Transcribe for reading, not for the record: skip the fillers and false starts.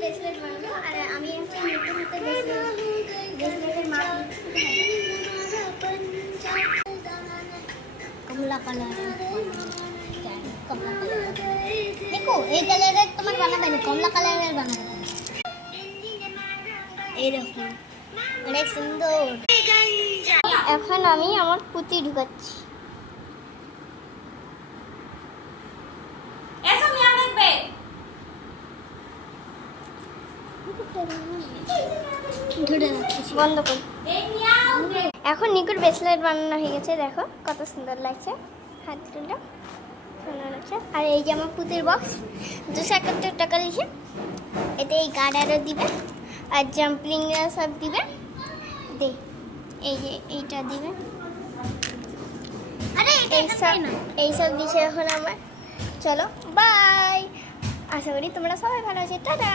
Bracelet বানাবো আর আমি একটা নতুন একটা ব্রেসলেটের মাপ কমলা কালার দেখো এই কালারের তোমার বানাবে না, কমলা কালারের বানাবে এইরকম অনেক সুন্দর। এখন আমি আমার পুঁতি ঢুকাচ্ছি। বন্ধ কর। এখন নিকুর ব্রেসলেট বানানো হয়ে গেছে, দেখো কত সুন্দর লাগছে, হাত দুটো সুন্দর লাগছে। আর এই যে আমার পুঁতির বক্স 271 টাকা লিখে, এতে এই গার্ডারও দিবে আর জাম্পলিং সব দিবে, দে এই যে এইটা দিবে, আরে এইসব বিষয় এখন আমার। চলো বাই, আশা করি তোমরা সবাই ভালো আছো, টাটা।